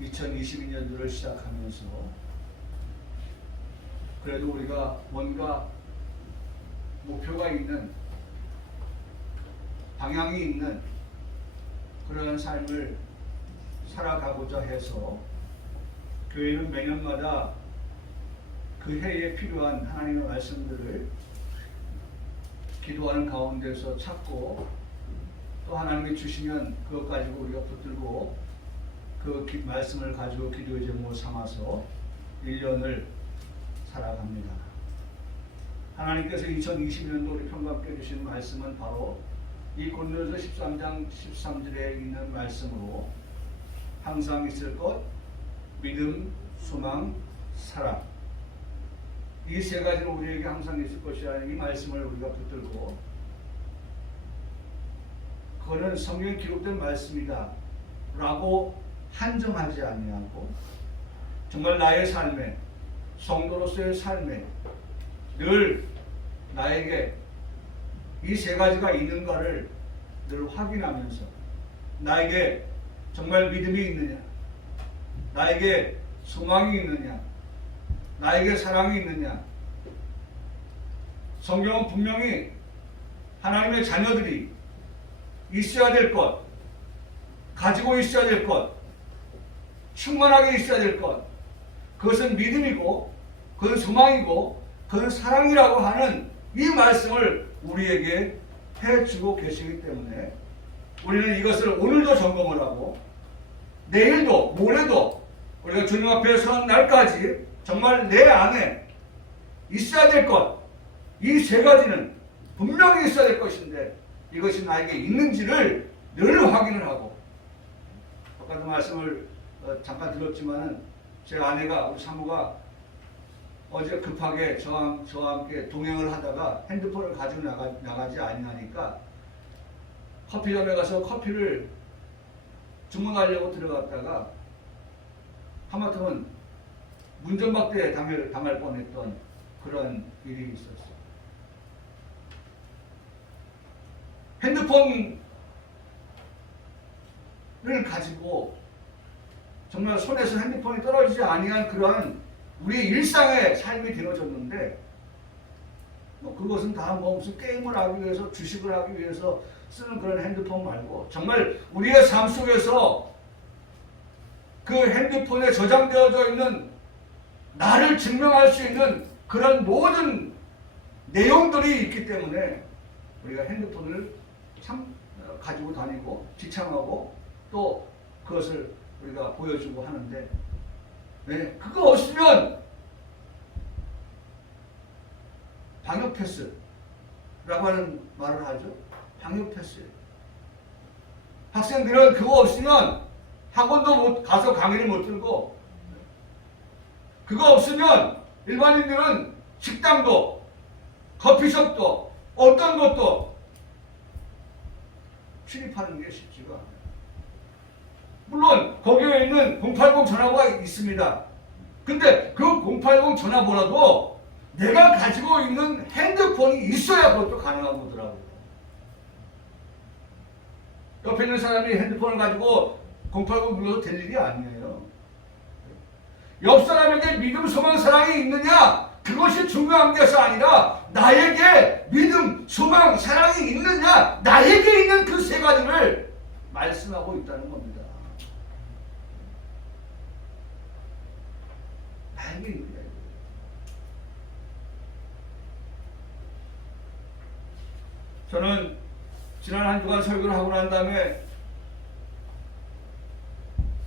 2022년도를 시작하면서 그래도 우리가 뭔가 목표가 있는, 방향이 있는 그런 삶을 살아가고자 해서 교회는 매년마다 그 해에 필요한 하나님의 말씀들을 기도하는 가운데서 찾고, 또 하나님이 주시면 그것 가지고 우리가 붙들고 그 말씀을 가지고 기도의 제목을 삼아서 1년을 살아갑니다. 하나님께서 2020년도 우리 평강께 주신 말씀은 바로 이 고린도서 13장 13절에 있는 말씀으로 항상 있을 것, 믿음, 소망, 사랑, 이 세 가지는 우리에게 항상 있을 것이라는 이 말씀을 우리가 붙들고, 그거는 성경에 기록된 말씀이다 라고 한정하지 아니하고 정말 나의 삶에, 성도로서의 삶에 늘 나에게 이 세 가지가 있는가를 늘 확인하면서 나에게 정말 믿음이 있느냐, 나에게 소망이 있느냐, 나에게 사랑이 있느냐. 성경은 분명히 하나님의 자녀들이 있어야 될 것, 가지고 있어야 될 것, 충만하게 있어야 될 것, 그것은 믿음이고 그것은 소망이고 그것은 사랑이라고 하는 이 말씀을 우리에게 해주고 계시기 때문에 우리는 이것을 오늘도 점검을 하고 내일도 모레도 우리가 주님 앞에 선 날까지 정말 내 안에 있어야 될 것, 이 세 가지는 분명히 있어야 될 것인데 이것이 나에게 있는지를 늘 확인을 하고, 아까도 말씀을 잠깐 들었지만은 제 아내가, 우리 사모가 어제 급하게 저와 함께 동행을 하다가 핸드폰을 가지고 나가지 아니하니까 커피점에 가서 커피를 주문하려고 들어갔다가 하마터면 문전박대에 당할 뻔했던 그런 일이 있었어요. 핸드폰을 가지고 정말 손에서 핸드폰이 떨어지지 아니한 그러한 우리의 일상의 삶이 되어졌는데, 그것은 다 무슨 게임을 하기 위해서, 주식을 하기 위해서 쓰는 그런 핸드폰 말고 정말 우리의 삶 속에서 그 핸드폰에 저장되어져 있는 나를 증명할 수 있는 그런 모든 내용들이 있기 때문에 우리가 핸드폰을 참 가지고 다니고 지창하고 또 그것을 우리가 보여주고 하는데, 네, 그거 없으면 방역 패스라고 하는 말을 하죠. 방역 패스. 학생들은 그거 없으면 학원도 못 가서 강의를 못 들고, 그거 없으면 일반인들은 식당도 커피숍도 어떤 것도 출입하는 게 쉽지가 않아요. 물론 거기에 있는 080 전화번호가 있습니다. 근데 그 080 전화번호도 내가 가지고 있는 핸드폰이 있어야 그것도 가능한 거더라고요. 옆에 있는 사람이 핸드폰을 가지고 080 눌러도 될 일이 아니에요. 옆 사람에게 믿음, 소망, 사랑이 있느냐, 그것이 중요한 것이 아니라 나에게 믿음, 소망, 사랑이 있느냐, 나에게 있는 그 세 가지를 말씀하고 있다는 겁니다. 나에게 있는 거예요. 저는 지난 한 주간 설교를 하고 난 다음에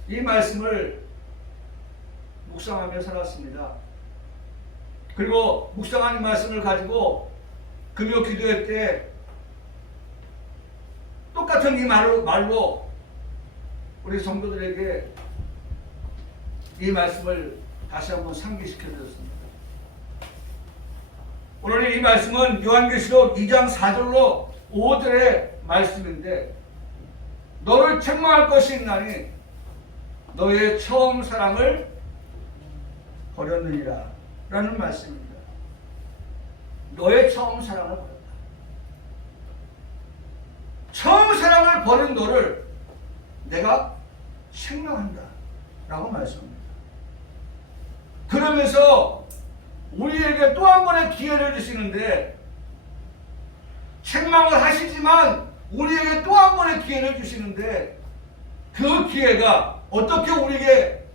이 말씀을 묵상하며 살았습니다. 그리고 묵상한 이 말씀을 가지고 금요 기도회 때 똑같은 이 말로 우리 성도들에게 이 말씀을 다시 한번 상기시켜 드렸습니다. 오늘 이 말씀은 요한계시록 2장 4절로 5절의 말씀인데, 너를 책망할 것이 있나니 너의 처음 사랑을 버렸느니라 라는 말씀입니다. 너의 처음 사랑을 버렸다. 처음 사랑을 버린 너를 내가 책망한다. 라고 말씀합니다. 그러면서 우리에게 또 한 번의 기회를 주시는데, 책망을 하시지만 우리에게 또 한 번의 기회를 주시는데, 그 기회가 어떻게 우리에게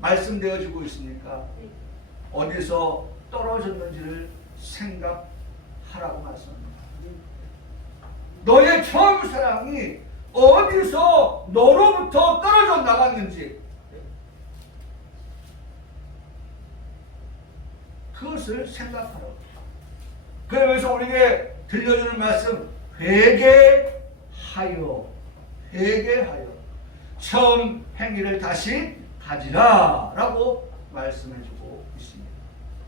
말씀되어지고 있습니까? 어디서 떨어졌는지를 생각하라고 말씀합니다. 너의 처음 사랑이 어디서 너로부터 떨어져 나갔는지 그것을 생각하라고. 그러면서 우리에게 들려주는 말씀, 회개하여 처음 행위를 다시 가지라 라고 말씀해주고 있습니다.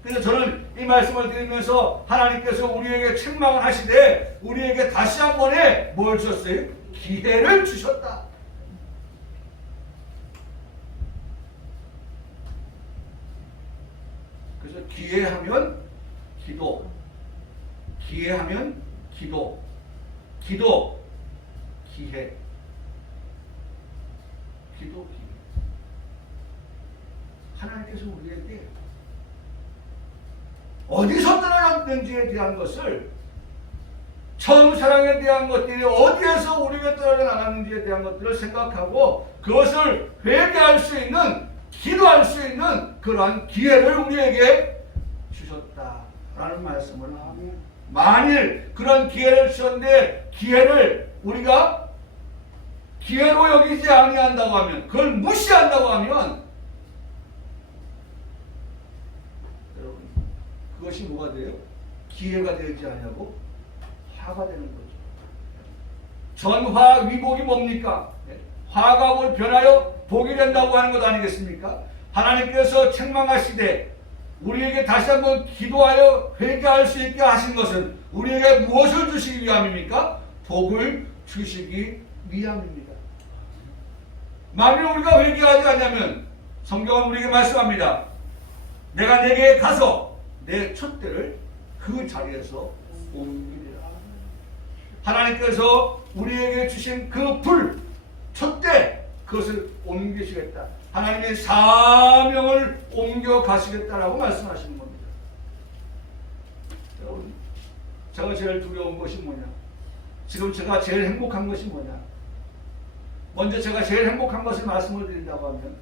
그래서 저는 이 말씀을 드리면서 하나님께서 우리에게 책망을 하시되 우리에게 다시 한 번에 뭘 주셨어요? 기회를 주셨다. 그래서 기회하면 기도, 기회하면 기도, 기도, 기회, 기도, 기회. 하나님께서 우리에게 어디서 떨어졌는지에 대한 것을, 처음 사랑에 대한 것들이 어디에서 우리가 떨어져 나갔는지에 대한 것들을 생각하고 그것을 회개할 수 있는, 기도할 수 있는 그러한 기회를 우리에게 주셨다라는 말씀을 합니다. 만일 그런 기회를 주셨는데 기회를 우리가 기회로 여기지 아니한다고 하면, 그걸 무시한다고 하면 여러분 그것이 뭐가 돼요? 기회가 되지 않냐고 화가 되는 거죠. 전화 위복이 뭡니까? 화가 뭘 변하여 복이 된다고 하는 것 아니겠습니까? 하나님께서 책망하시되 우리에게 다시 한번 기도하여 회개할 수 있게 하신 것은 우리에게 무엇을 주시기 위함입니까? 복을 주시기 위함입니다. 만일 우리가 회개하지 않냐면 성경은 우리에게 말씀합니다. 내가 내게 가서 내 촛대를 그 자리에서 옮기리라. 하나님께서 우리에게 주신 그 불, 촛대, 그것을 옮기시겠다. 하나님의 사명을 옮겨 가시겠다라고 말씀하시는 겁니다. 여러분, 제가 제일 두려운 것이 뭐냐? 지금 제가 제일 행복한 것이 뭐냐? 먼저 제가 제일 행복한 것을 말씀을 드린다고 하면,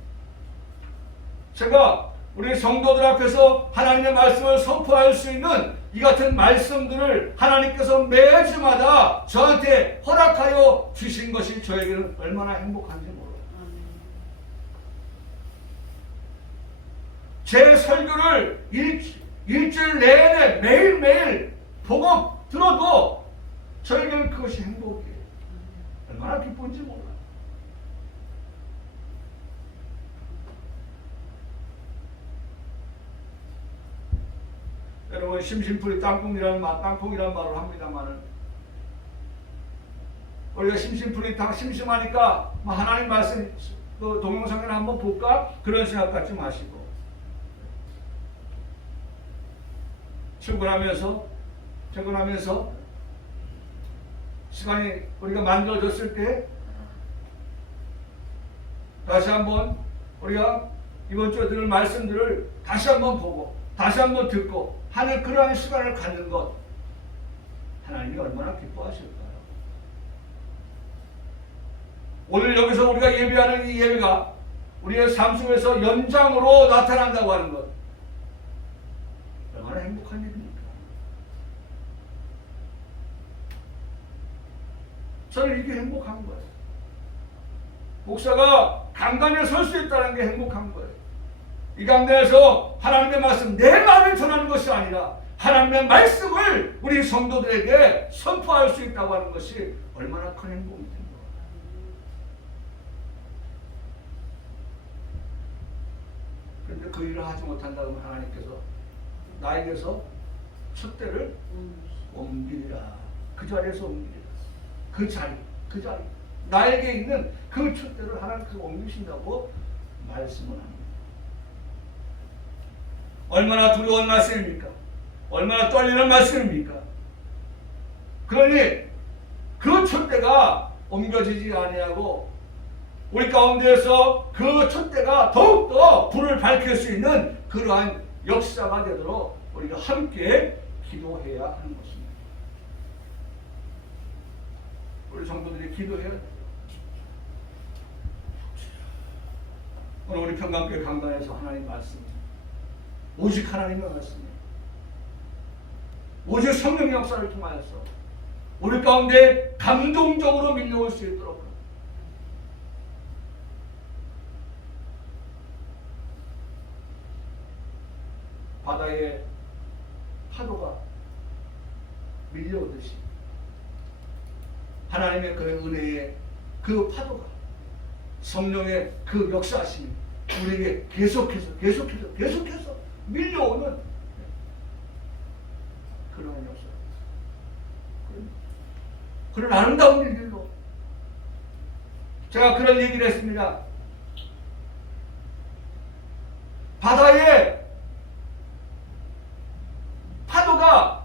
제가 우리 성도들 앞에서 하나님의 말씀을 선포할 수 있는 이 같은 말씀들을 하나님께서 매주마다 저한테 허락하여 주신 것이 저에게는 얼마나 행복한지 몰라요. 제 설교를 일주일 내내 매일매일 보고 들어도 저에게는 그것이 행복이에요. 얼마나 기쁜지 몰라요. 여러분, 심심풀이 땅콩이라는 말을 합니다만은, 우리가 심심풀이 심심하니까 하나님 말씀 동영상을 한번 볼까? 그런 생각 갖지 마시고, 출근하면서 시간이 우리가 만들어졌을 때 다시 한번 우리가 이번 주에 들을 말씀들을 다시 한번 보고 다시 한번 듣고 하는 그러한 시간을 갖는 것, 하나님이 얼마나 기뻐하실까요? 오늘 여기서 우리가 예배하는 이 예배가 우리의 삶 속에서 연장으로 나타난다고 하는 것, 얼마나 행복한 일입니까? 저는 이게 행복한 거예요. 목사가 강단에 설 수 있다는 게 행복한 거예요. 이 강단에서 하나님의 말씀, 내 말을 전하는 것이 아니라 하나님의 말씀을 우리 성도들에게 선포할 수 있다고 하는 것이 얼마나 큰 행복이 됩니다. 그런데 그 일을 하지 못한다면 하나님께서 나에게서 촛대를 옮기리라. 그 자리에서 옮기리라. 그 자리 나에게 있는 그 촛대를 하나님께서 옮기신다고 말씀을 합니다. 얼마나 두려운 말씀입니까? 얼마나 떨리는 말씀입니까? 그러니 그 촛대가 옮겨지지 아니하고 우리 가운데에서 그 촛대가 더욱더 불을 밝힐 수 있는 그러한 역사가 되도록 우리가 함께 기도해야 하는 것입니다. 우리 성도들이 기도해야 돼요. 오늘 우리 평강교회 강단에서 하나님 말씀, 오직 하나님의 말씀이에요. 오직 성령의 역사를 통하여서 우리 가운데 감동적으로 밀려올 수 있도록 바다의 파도가 밀려오듯이 하나님의 그 은혜의 그 파도가 성령의 그 역사하심이 우리에게 계속해서 밀려오는 그런 역사, 그런 아름다운 일들로 제가 그런 얘기를 했습니다. 바다에 파도가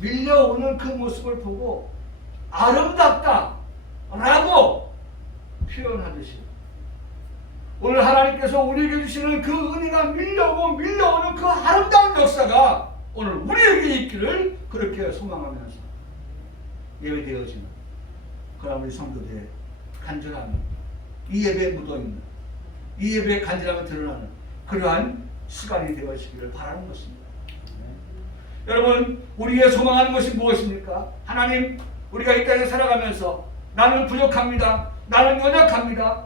밀려오는 그 모습을 보고 아름답다 라고 표현하듯이 오늘 하나님께서 우리에게 주시는 그 은혜가 밀려오는 그 아름다운 역사가 오늘 우리에게 있기를 그렇게 소망하면서 예배되어지는 그런 우리 성도들의 간절함이 이 예배에 묻어있는, 이 예배의 간절함이 드러나는 그러한 시간이 되어지기를 바라는 것입니다. 여러분, 우리의 소망하는 것이 무엇입니까? 하나님, 우리가 이 땅에 살아가면서 나는 부족합니다. 나는 연약합니다.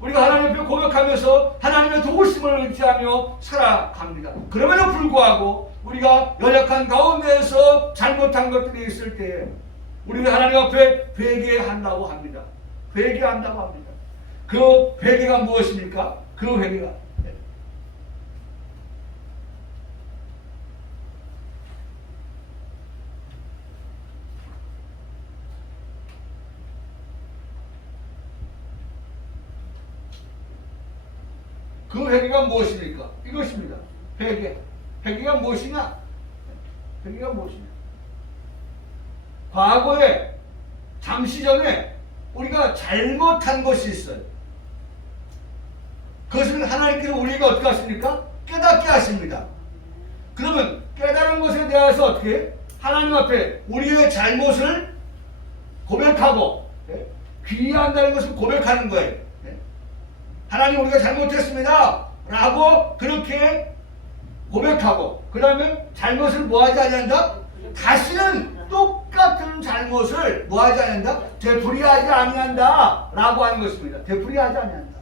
우리가 하나님 앞에 고백하면서 하나님의 도우심을 의지하며 살아갑니다. 그럼에도 불구하고 우리가 연약한 가운데에서 잘못한 것들이 있을 때에 우리가 하나님 앞에 회개한다고 합니다. 회개한다고 합니다. 그 회개가 무엇입니까? 그 회개가 그 회개가 무엇입니까? 이것입니다. 회개가 무엇이냐? 회개가 무엇이냐? 과거에 잠시 전에 우리가 잘못한 것이 있어요. 그것을 하나님께서 우리가 어떻게 하십니까? 깨닫게 하십니다. 그러면 깨달은 것에 대해서 어떻게 하나님 앞에 우리의 잘못을 고백하고 귀의한다는 것을 고백하는 거예요. 하나님, 우리가 잘못했습니다 라고 그렇게 고백하고 그 다음에 잘못을 뭐하지 아니한다? 다시는 똑같은 잘못을 뭐하지 아니한다? 되풀이하지 아니한다 라고 하는 것입니다. 되풀이하지 아니한다.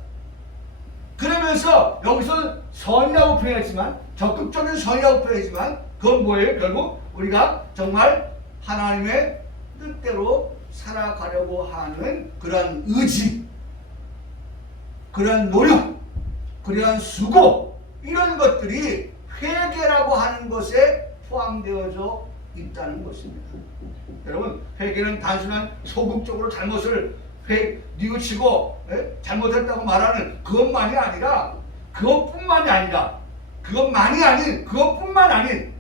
그러면서 여기서 선이라고 표현했지만, 적극적인 선이라고 표현했지만 그건 뭐예요? 결국 우리가 정말 하나님의 뜻대로 살아가려고 하는 그런 의지, 그러한 노력, 그러한 수고, 이런 것들이 회개라고 하는 것에 포함되어져 있다는 것입니다. 여러분, 회개는 단순한 소극적으로 잘못을 뉘우치고 잘못했다고 말하는 그것뿐만이 아닌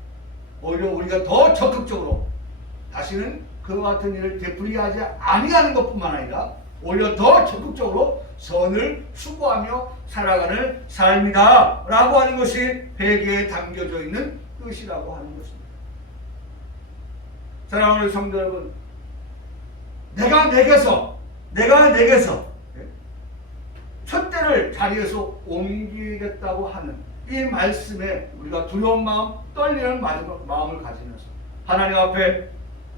오히려 우리가 더 적극적으로 다시는 그와 같은 일을 되풀이하지 아니하는 것뿐만 아니라 오히려 더 적극적으로 선을 추구하며 살아가는 삶이다 라고 하는 것이 회개에 담겨져 있는 뜻이라고 하는 것입니다. 사랑하는 성도 여러분, 내가 내게서 촛대를 자리에서 옮기겠다고 하는 이 말씀에 우리가 두려운 마음, 떨리는 마음을 가지면서 하나님 앞에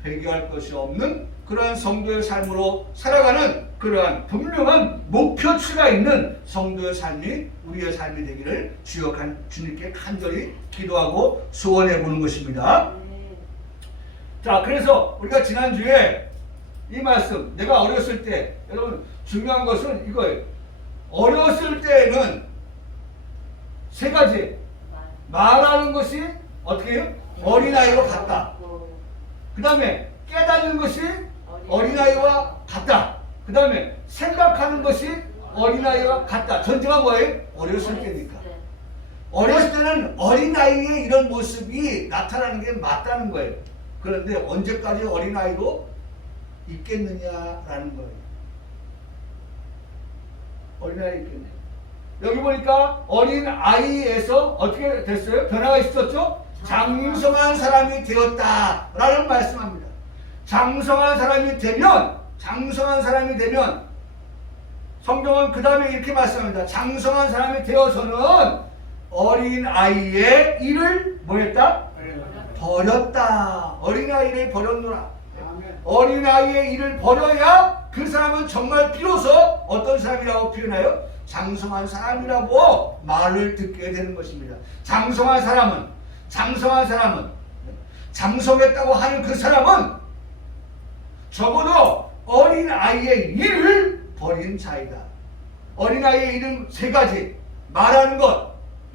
회개할 것이 없는 그러한 성도의 삶으로 살아가는 그러한 분명한 목표치가 있는 성도의 삶이 우리의 삶이 되기를 주님께 간절히 기도하고 소원해 보는 것입니다. 자, 그래서 우리가 지난주에 이 말씀, 내가 어렸을 때, 여러분 중요한 것은 이거예요. 어렸을 때에는 세 가지 말하는 것이 어떻게 해요? 어린아이와 같다. 그 다음에 깨닫는 것이 어린아이와 같다. 그 다음에 생각하는 것이 어린아이와 같다. 전제가 뭐예요? 어렸을 때니까. 어렸을 때는 어린아이의 이런 모습이 나타나는 게 맞다는 거예요. 그런데 언제까지 어린아이로 있겠느냐라는 거예요. 어린아이 있겠네요. 여기 보니까 어린아이에서 어떻게 됐어요? 변화가 있었죠? 장성한 사람이 되었다라는 말씀합니다. 장성한 사람이 되면 성경은 그 다음에 이렇게 말씀합니다. 장성한 사람이 되어서는 어린아이의 일을 뭐했다? 버렸다. 어린아이를 버렸노라. 어린아이의 일을 버려야 그 사람은 정말 비로소 어떤 사람이라고 표현하여? 장성한 사람이라고 말을 듣게 되는 것입니다. 장성한 사람은 장성했다고 하는 그 사람은 적어도 어린아이의 일을 버린 자이다. 어린아이의 일은 세 가지. 말하는 것,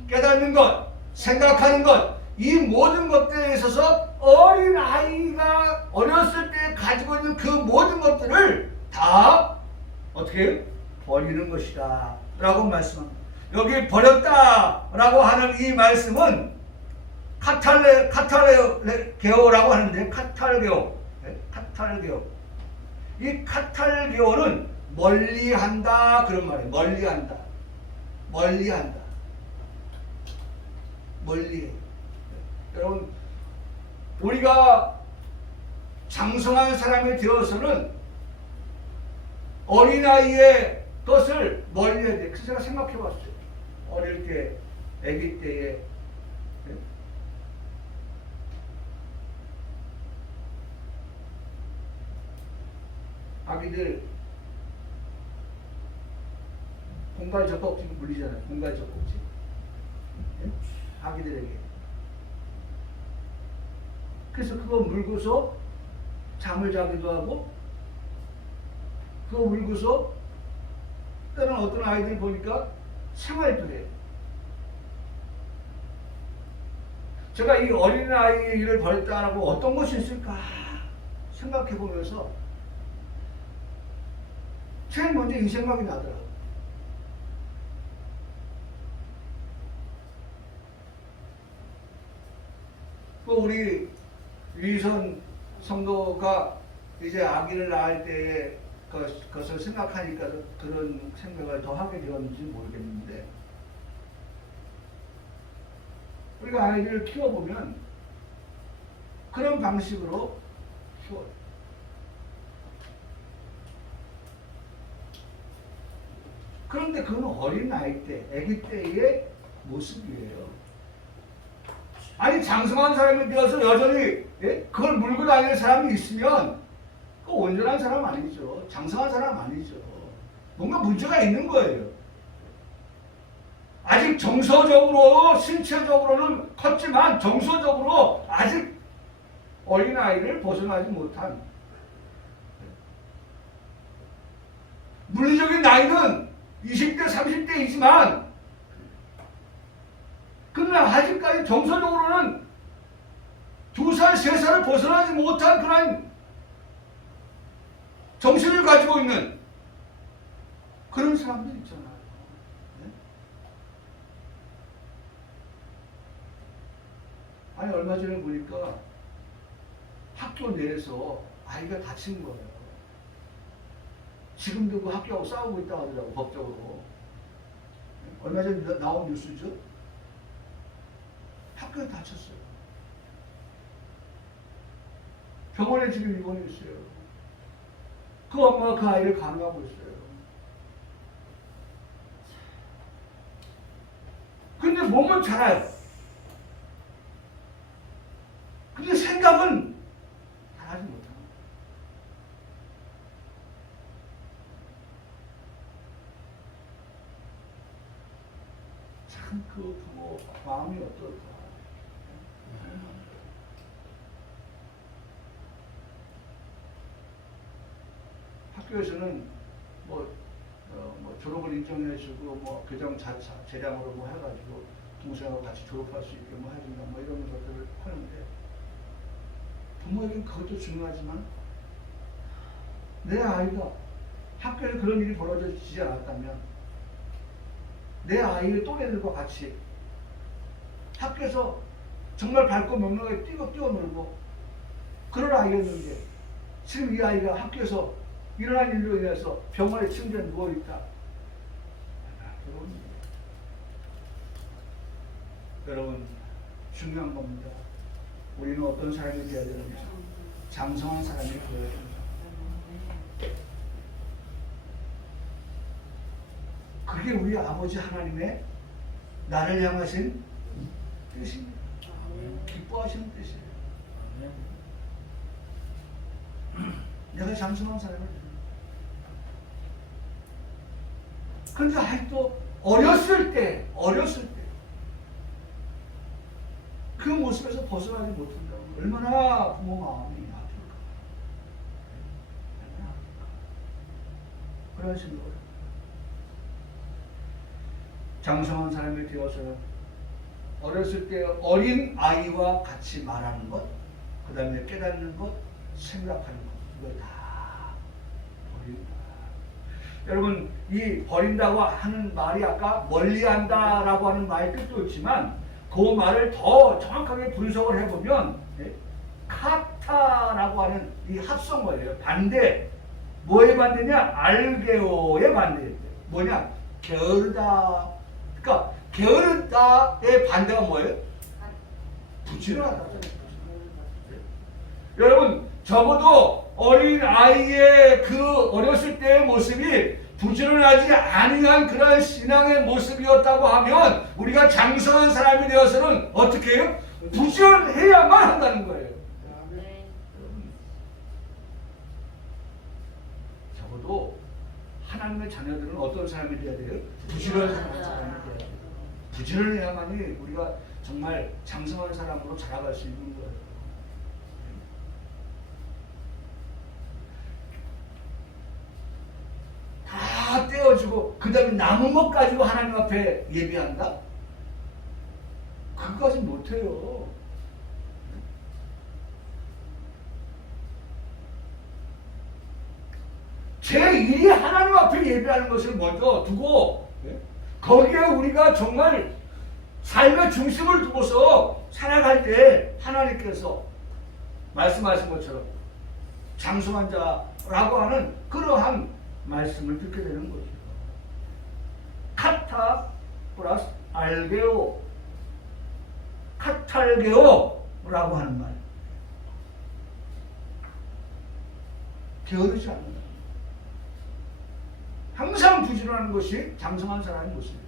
깨닫는 것, 생각하는 것, 이 모든 것들에 있어서 어린아이가 어렸을 때 가지고 있는 그 모든 것들을 다 어떻게 버리는 것이다 라고 말씀합니다. 여기 버렸다 라고 하는 이 말씀은 카탈게오라고 하는데, 카탈게오. 이 카탈게오는 멀리한다 그런 말이에요. 멀리한다. 여러분, 우리가 장성한 사람이 되어서는 어린아이의 것을 멀리해야 돼. 그래서 제가 생각해 봤어요. 어릴 때, 아기 때에 아기들 공갈 젖꼭지 물리잖아요. 공갈 젖꼭지. 아기들에게. 그래서 그거 물고서 잠을 자기도 하고, 그거 물고서 때는 어떤 아이들 보니까 생활도 해요. 제가 이 어린아이의 일을 버렸다라고 어떤 것이 있을까 생각해 보면서 제일 먼저 이 생각이 나더라고요. 우리 유희선 성도가 이제 아기를 낳을 때에 그것을 생각하니까 그런 생각을 더 하게 되었는지 모르겠는데, 우리가 아이들을 키워보면 그런 방식으로 키워요. 그런데 그건 어린 아이 때, 아기 때의 모습이에요. 아니, 장성한 사람이 되어서 여전히 그걸 물고 다니는 사람이 있으면 그 온전한 사람 아니죠. 장성한 사람 아니죠. 뭔가 문제가 있는 거예요. 아직 정서적으로, 신체적으로는 컸지만 정서적으로 아직 어린아이를 벗어나지 못한, 물리적인 나이는 20대, 30대이지만 그러나 아직까지 정서적으로는 2살, 3살을 벗어나지 못한 그런 정신을 가지고 있는 그런 사람들 있잖아요. 네? 아니, 얼마 전에 보니까 학교 내에서 아이가 다친 거예요. 지금도 그 학교하고 싸우고 있다고 하더라고, 법적으로. 얼마 전에 나온 뉴스죠. 학교에 다쳤어요. 병원에 지금 입원해 있어요. 그 엄마가 그 아이를 간호하고 있어요. 근데 몸은 잘해요. 근데 생각은 잘하지 못합니다. 참 그 부모 마음이 어떨까. 학교에서는 뭐 졸업을 인정해주고 뭐 교장 재량으로 뭐 해가지고 동생하고 같이 졸업할 수 있게 뭐 해준다 뭐 이런 것들을 하는데, 부모에겐 그것도 중요하지만 내 아이가 학교에 그런 일이 벌어지지 않았다면 내 아이의 또래들과 같이 학교에서 정말 밝고 명랑하게 뛰어놀고 그런 아이였는데, 지금 이 아이가 학교에서 일어난 일로 인해서 병원에 침대에 누워있다. 여러분 중요한 겁니다. 우리는 어떤 사람이 되어야 되는지, 장성한 사람이 되어야 됩니다. 그게 우리 아버지 하나님의 나를 향하신 뜻입니다. 기뻐하시는 뜻이에요. 내가 장성한 사람을 됩니다. 그런데 아직도 어렸을 때 그 모습에서 벗어나지 못한다고 얼마나 부모 마음이 아플까. 얼마나 아플까. 그러신 거예요. 장성한 사람이 되어서 어렸을 때 어린 아이와 같이 말하는 것, 그 다음에 깨닫는 것, 생각하는 것, 이거 다 버린다. 여러분, 이 버린다고 하는 말이 아까 멀리한다라고 하는 말의 뜻도 있지만 그 말을 더 정확하게 분석을 해보면 카타라고 하는 이 합성어예요. 반대. 뭐의 반대냐? 알게오의 반대예요. 뭐냐? 게으르다. 그러니까 게으르다의 반대가 뭐예요? 부지런하다. 여러분, 적어도 어린 아이의 그 어렸을 때의 모습이 부지런하지 아니한 그런 신앙의 모습이었다고 하면 우리가 장성한 사람이 되어서는 어떻게 해요? 부지런해야만 한다는 거예요. 적어도 하나님의 자녀들은 어떤 사람이 되어야 돼요? 부지런한 사람이 되어야 돼요. 부지런해야만이 우리가 정말 장성한 사람으로 자라갈 수 있는 거예요. 다 떼어주고 그 다음에 남은 것 가지고 하나님 앞에 예배한다? 그것까지 못해요. 제1이 하나님 앞에 예배하는 것을 먼저 두고 거기에 우리가 정말 삶의 중심을 두고서 살아갈 때 하나님께서 말씀하신 것처럼 장성한 자라고 하는 그러한 말씀을 듣게 되는 거죠. 카타 플러스 알게오, 카탈게오라고 하는 말. 게으르지 않는다. 항상 부지런하는 것이 장성한 사람의 모습이에요.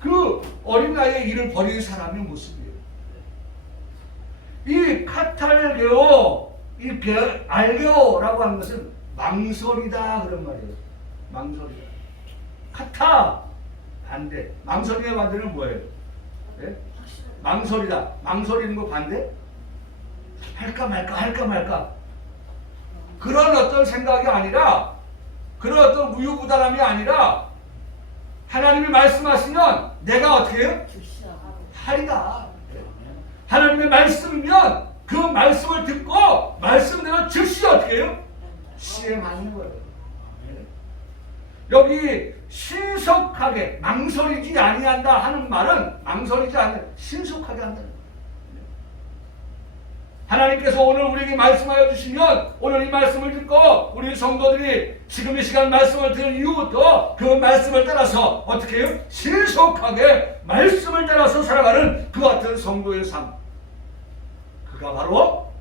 그 어린 나이에 일을 벌이는 사람의 모습이에요. 이 카탈게오, 이 알게오라고 하는 것은 망설이다 그런 말이에요. 망설이다. 카타 반대. 망설이의 반대는 뭐예요? 네? 망설이다. 망설이는 거 반대? 할까 말까. 그런 어떤 생각이 아니라, 그런 어떤 우유부단함이 아니라, 하나님이 말씀하시면 내가 어떻게 해요? 하리다. 하나님의 말씀이면 그 말씀을 듣고 말씀대로 즉시 어떻게 해요? 시행하는 거예요. 여기 신속하게 망설이지 아니한다 하는 말은 망설이지 않는 신속하게 한다는 거예요. 하나님께서 오늘 우리에게 말씀하여 주시면 오늘 이 말씀을 듣고 우리 성도들이 지금 이 시간 말씀을 들은 이후부터 그 말씀을 따라서 어떻게 해요? 신속하게 말씀을 따라서 살아가는 그 같은 성도의 삶. 그가 바로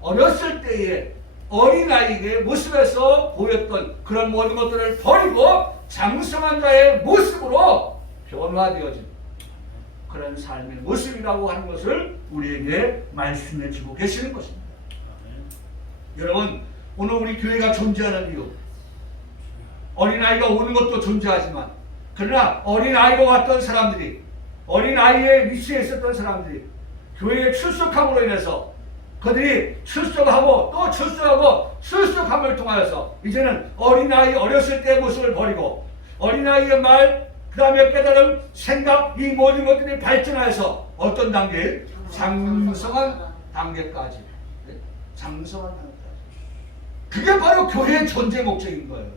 어렸을 때의 어린아이의 모습에서 보였던 그런 모든 것들을 버리고 장성한 자의 모습으로 변화되어진 그런 삶의 모습이라고 하는 것을 우리에게 말씀해 주고 계시는 것입니다. 여러분, 오늘 우리 교회가 존재하는 이유, 어린아이가 오는 것도 존재하지만 그러나 어린아이와 같던 사람들이, 어린아이의 위치에 있었던 사람들이 교회에 출석함으로 인해서 그들이 출석하고 또 출석함을 통하여서 이제는 어린아이 어렸을 때의 모습을 버리고 어린아이의 말, 그 다음에 깨달음, 생각, 이 모든 것들이 발전하여서 어떤 단계? 장성한 단계까지. 장성한 단계까지. 그게 바로 교회의 존재 목적인 거예요.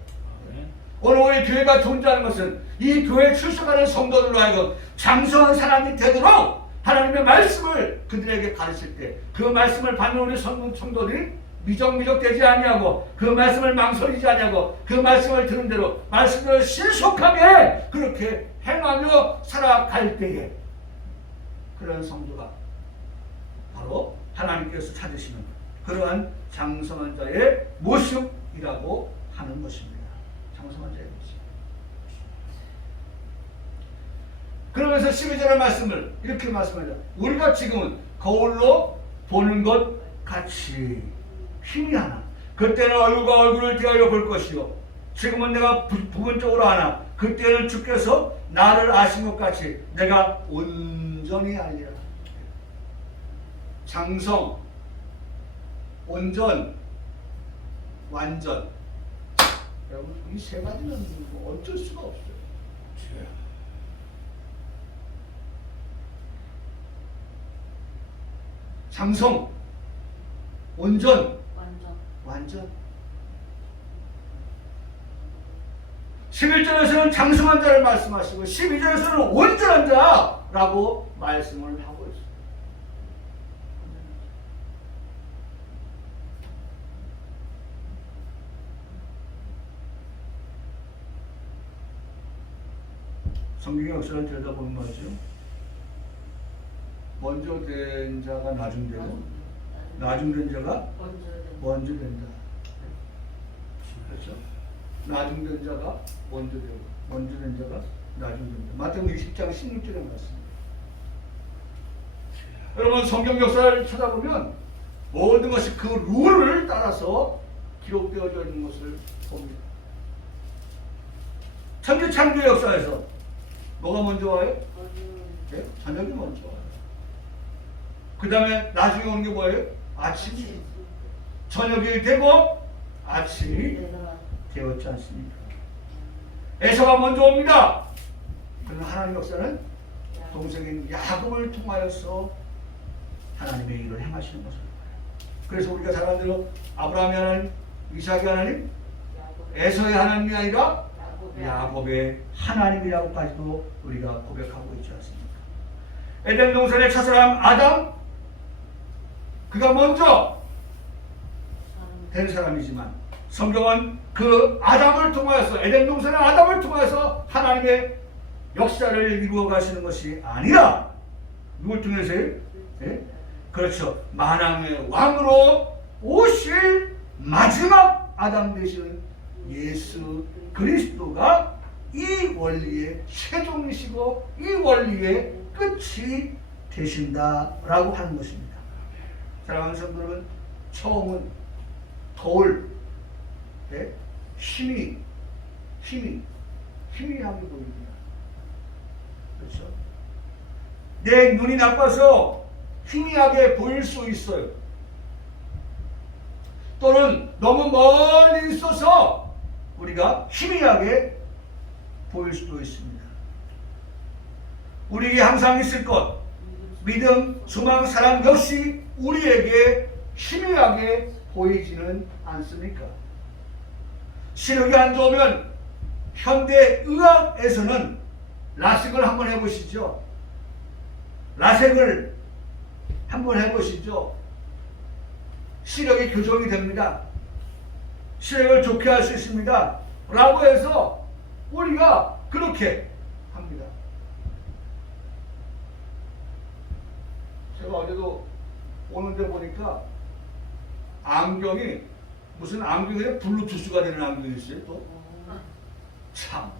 오늘 우리 교회가 존재하는 것은 이 교회에 출석하는 성도들로 하여금 장성한 사람이 되도록 하나님의 말씀을 그들에게 가르칠 때 그 말씀을 받는 우리 성도들이 미적미적 되지 아니하고 그 말씀을 망설이지 아니하고 그 말씀을 들은 대로 말씀을 신속하게 그렇게 행하며 살아갈 때에 그런 성도가 바로 하나님께서 찾으시는 그러한 장성한 자의 모습이라고 하는 것입니다. 장성한 자의 모습. 그러면서 12절의 말씀을 이렇게 말씀합니다. 우리가 지금은 거울로 보는 것 같이 희미하나 그때는 얼굴과 얼굴을 대하여 볼 것이요 지금은 내가 부분적으로 하나 그때는 주께서 나를 아신 것 같이 내가 온전히 알리라. 장성, 온전, 완전. 여러분 이 세 가지는 어쩔 수가 없어요. 장성, 온전, 완전. 11절에서는 장성한 자를 말씀하시고 12절에서는 온전한 자라고 말씀을 하고 있습니다. 성경의 역사를 들여다보는 거죠. 먼저 된 자가 나중되고 나중된 자가 먼저 된다. 그렇죠? 나중된 자가 먼저 되고 먼저 된 자가 나중된다. 마태복음 20장 16절에 말씀입니다. 여러분 성경 역사를 찾아보면 모든 것이 그 룰을 따라서 기록되어져 있는 것을 봅니다. 천지 창조 역사에서 뭐가 먼저 와요? 네? 저녁이 먼저 와요. 그 다음에 나중에 오는 게 뭐예요? 아침이. 저녁이 되고 아침이 되었지 않습니까? 에서가 먼저 옵니다. 그러나 하나님 역사는 동생인 야곱을 통하여서 하나님의 일을 행하시는 것을 봐요. 그래서 우리가 잘 아는 대로 아브라함의 하나님, 이삭의 하나님, 에서의 하나님이 아니라 야곱의 하나님이라고까지도 우리가 고백하고 있지 않습니까? 에덴 동산의 첫사람 아담, 그가 먼저 된 사람이지만 성경은 그 아담을 통하여서 에덴 동산의 아담을 통해서 하나님의 역사를 이루어 가시는 것이 아니라 누굴 통해서요? 네? 그렇죠. 만왕의 왕으로 오실 마지막 아담 되시는 예수 그리스도가 이 원리의 최종이시고 이 원리의 끝이 되신다라고 하는 것입니다. 사랑하는 성도 여러분, 처음은 거울, 네? 희미하게 보입니다. 그렇죠? 내 눈이 나빠서 희미하게 보일 수 있어요. 또는 너무 멀리 있어서 우리가 희미하게 보일 수도 있습니다. 우리에게 항상 있을 것, 믿음, 소망, 사랑 역시 우리에게 희미하게 보이지는 않습니까? 시력이 안 좋으면 현대 의학에서는 라식을 한번 해보시죠. 라섹을 한번 해보시죠. 시력이 교정이 됩니다. 시력을 좋게 할 수 있습니다. 라고 해서 우리가 그렇게 합니다. 제가 어제도 오는데 보니까 안경이 무슨 안경에 블루투스가 되는 안경이 있어요. 또 참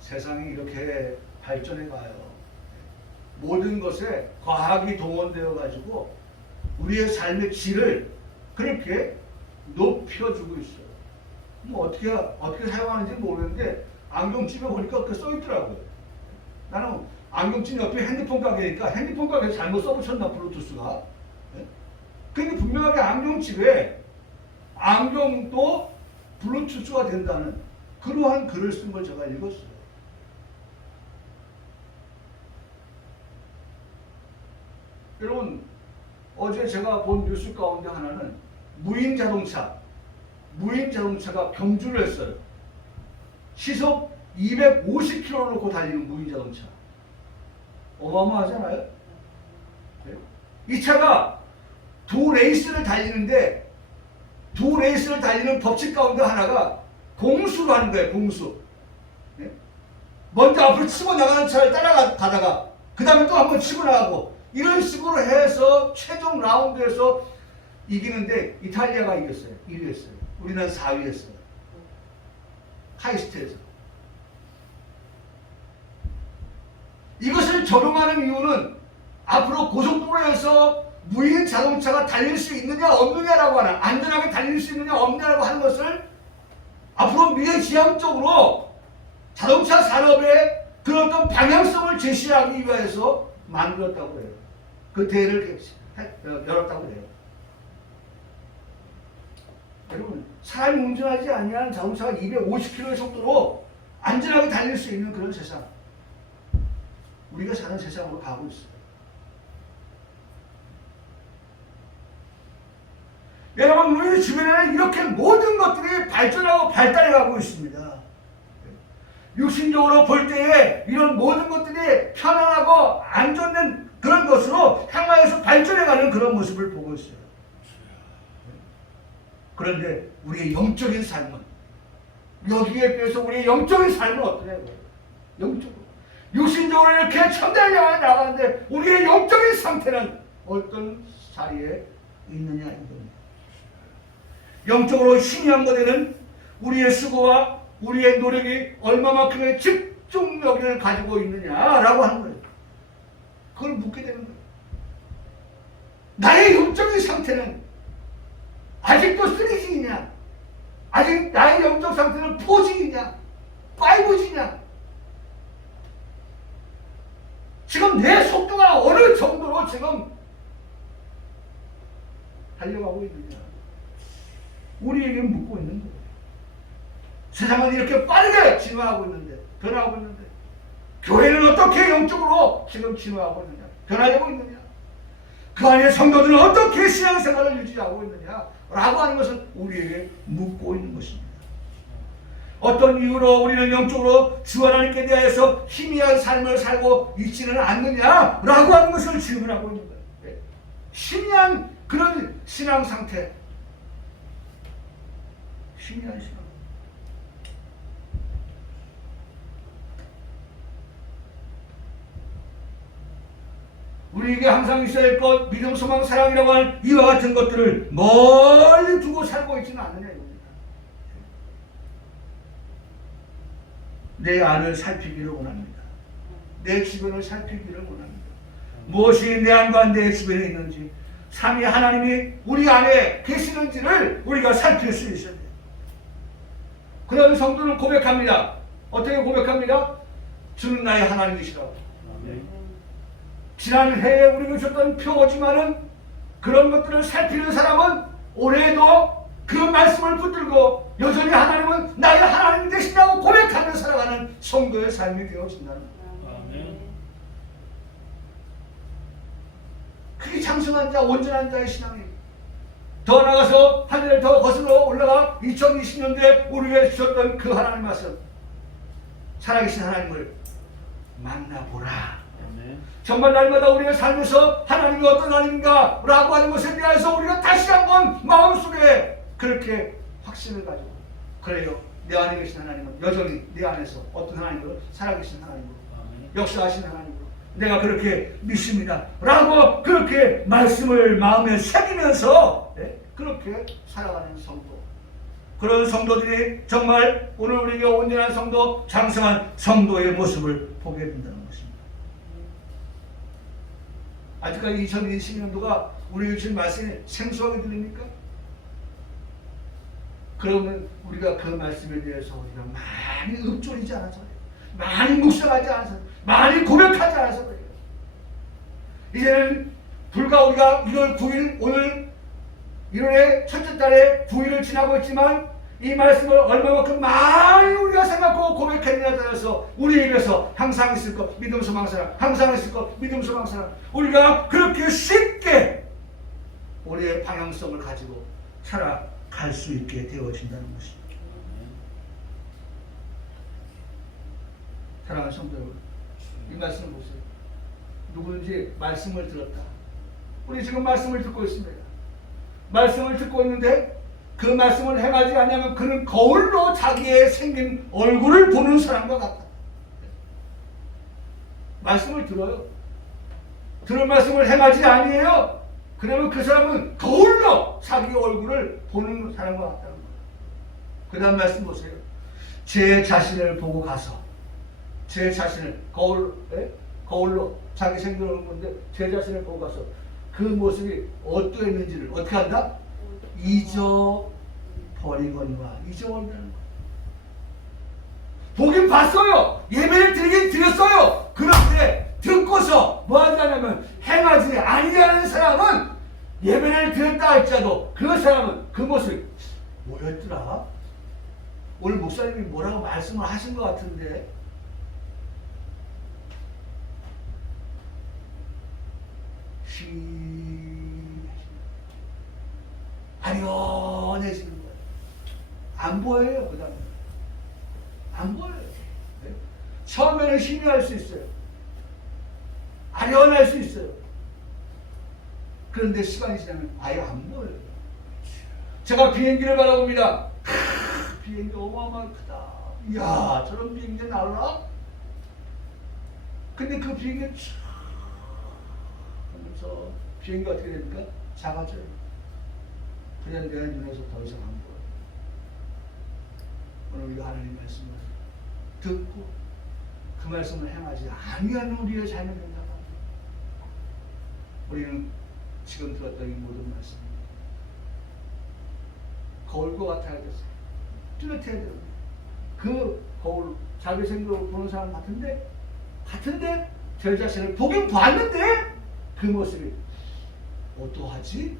세상이 이렇게 발전해 가요. 모든 것에 과학이 동원되어 가지고 우리의 삶의 질을 그렇게 높여주고 있어요. 뭐 어떻게 사용하는지 모르는데 안경집에 보니까 그렇게 써 있더라고요. 나는 안경집 옆에 핸드폰 가게니까 핸드폰 가게에서 잘못 써붙였나 블루투스가. 네? 근데 분명하게 안경집에 안경도 블루투스가 된다는 그러한 글을 쓴 걸 제가 읽었어요. 여러분 어제 제가 본 뉴스 가운데 하나는 무인 자동차가 경주를 했어요. 시속 250km를 놓고 달리는 무인 자동차. 어마어마하잖아요. 네? 이 차가 두 레이스를 달리는데 두 레이스를 달리는 법칙 가운데 하나가 공수로 하는 거예요. 공수. 네? 먼저 앞으로 치고 나가는 차를 따라가다가 그 다음에 또 한번 치고 나가고 이런 식으로 해서 최종 라운드에서 이기는데 이탈리아가 이겼어요. 1위 했어요. 우리는 4위 했어요. 하이스트에서. 이것을 적용하는 이유는 앞으로 고속도로에서 무인 자동차가 달릴 수 있느냐 없느냐라고 하는, 안전하게 달릴 수 있느냐 없느냐라고 하는 것을 앞으로 미래지향적으로 자동차 산업의 그런 어떤 방향성을 제시하기 위해서 만들었다고 해요. 그 대회를 열었다고 해요. 여러분, 사람이 운전하지 아니하는 자동차가 250km 속도로 안전하게 달릴 수 있는 그런 세상, 우리가 사는 세상으로 가고 있어요. 여러분, 우리 주변에는 이렇게 모든 것들이 발전하고 발달해가고 있습니다. 육신적으로 볼 때에 이런 모든 것들이 편안하고 안전된 그런 것으로 향하여서 발전해가는 그런 모습을 보고 있어요. 그런데 우리의 영적인 삶은, 여기에 비해서 우리의 영적인 삶은 어떠냐고요? 영적으로. 육신적으로 이렇게 천대를 향해 나가는데 우리의 영적인 상태는 어떤 자리에 있느냐 이겁니다. 영적으로 희미한 것에는 우리의 수고와 우리의 노력이 얼마만큼의 집중력을 가지고 있느냐라고 하는 거예요. 그걸 묻게 되는 거예요. 나의 영적인 상태는 아직도 3G이냐? 아직 나의 영적 상태는 4G이냐? 5G냐? 지금 내 속도가 어느 정도로 지금 달려가고 있느냐? 우리에게 묻고 있는 거예요. 세상은 이렇게 빠르게 진화하고 있는데, 변화하고 있는데, 교회는 어떻게 영적으로 지금 진화하고 있느냐? 변화하고 있느냐? 그 안에 성도들은 어떻게 신앙생활을 유지하고 있느냐? 라고 하는 것은 우리에게 묻고 있는 것입니다. 어떤 이유로 우리는 영적으로 주 하나님께 대하여서 희미한 삶을 살고 있지는 않느냐? 라고 하는 것을 질문하고 있는 거예요. 네. 희미한 그런 신앙 상태. 희미한 신앙. 우리에게 항상 있어야 할 것, 믿음, 소망, 사랑이라고 하는 이와 같은 것들을 멀리 두고 살고 있지는 않느냐 이겁니다. 내 안을 살피기를 원합니다. 내 주변을 살피기를 원합니다. 무엇이 내 안과 내 주변에 있는지, 삼위 하나님이 우리 안에 계시는지를 우리가 살필 수 있어야 돼요. 그런 성도는 고백합니다. 어떻게 고백합니다? 주는 나의 하나님이시라고. 지난 해에 우리가 줬던 표지만은 그런 것들을 살피는 사람은 올해도 그 말씀을 붙들고 여전히 하나님은 나의 하나님 되신다고 고백하며 살아가는 성도의 삶이 되어진다는 거예요. 그게 장성한 자, 온전한 자의 신앙이에요. 더 나아가서 하늘을 더 거슬러 올라가 2020년도에 우리에게 주셨던 그 하나님 말씀, 살아계신 하나님을 만나보라. 정말 날마다 우리의 삶에서 하나님이 어떤 하나님인가 라고 하는 것에 대해서 우리가 다시 한번 마음속에 그렇게 확신을 가지고, 그래요, 내 안에 계신 하나님은 여전히 내 안에서 어떤 하나님으로, 살아계신 하나님으로, 역사하신 하나님으로 내가 그렇게 믿습니다 라고 그렇게 말씀을 마음에 새기면서 그렇게 살아가는 성도, 그런 성도들이 정말 오늘 우리에게 온전한 성도, 장성한 성도의 모습을 보게 된다는 것입니다. 아직까지 2020년도가 우리에게 주신 말씀이 생소하게 들립니까? 그러면 우리가 그 말씀에 대해서 우리가 많이 읊조리지 않아서 그래요. 많이 묵상하지 않아서 그래요. 많이 고백하지 않아서 그래요. 이제는 불과 우리가 1월 9일, 오늘 1월의 첫째 달에 9일을 지나고 있지만 이 말씀을 얼마만큼 많이 우리가 생각하고 고백했느냐에 따라서 우리 입에서 항상 있을 것, 믿음, 소망, 사랑, 항상 있을 것, 믿음, 소망, 사랑, 우리가 그렇게 쉽게 우리의 방향성을 가지고 살아갈 수 있게 되어진다는 것입니다. 사랑하는 성도 여러분, 이 말씀을 보세요. 누구든지 말씀을 들었다. 우리 지금 말씀을 듣고 있습니다. 말씀을 듣고 있는데 그 말씀을 행하지 않냐면 그는 거울로 자기의 생긴 얼굴을 보는 사람과 같다. 말씀을 들어요. 들은 말씀을 행하지 아니에요. 그러면 그 사람은 거울로 자기 얼굴을 보는 사람과 같다는 거예요. 그 다음 말씀 보세요. 제 자신을 보고 가서 제 자신을 거울로 자기 생긴 얼굴인데 제 자신을 보고 가서 그 모습이 어떠했는지를 어떻게 한다? 잊어버리거니와. 잊어버린다는 거예요. 보긴 봤어요. 예배를 드리긴 드렸어요. 그런데 듣고서 뭐 하냐면 행하지 아니하는 사람은 예배를 드렸다 할지라도 그 사람은 그 모습이 뭐였더라? 오늘 목사님이 뭐라고 말씀을 하신 것 같은데 아련해지는 거예요. 안 보여요. 그 다음에 안 보여요. 네? 처음에는 희미할 수 있어요. 아련할 수 있어요. 그런데 시간이 지나면 아예 안 보여요. 제가 비행기를 바라봅니다. 비행기 어마어마하게 크다. 이야, 저런 비행기 날아? 근데 그 비행기 촥 하면서 비행기가 어떻게 됩니까? 작아져요. 그냥 내 눈에서 더 이상 안 보여요. 오늘 우리가 하나님 말씀을 듣고 그 말씀을 행하지 아니하는 우리의 삶을 된다고 합니다. 우리는 지금 들었던 이 모든 말씀 거울과 같아야 됐어요. 뚜렷해야 됩니다. 그 거울 자기 생각을 보는 사람 같은데 저 자신을 보긴 봤는데 그 모습이 어떠하지?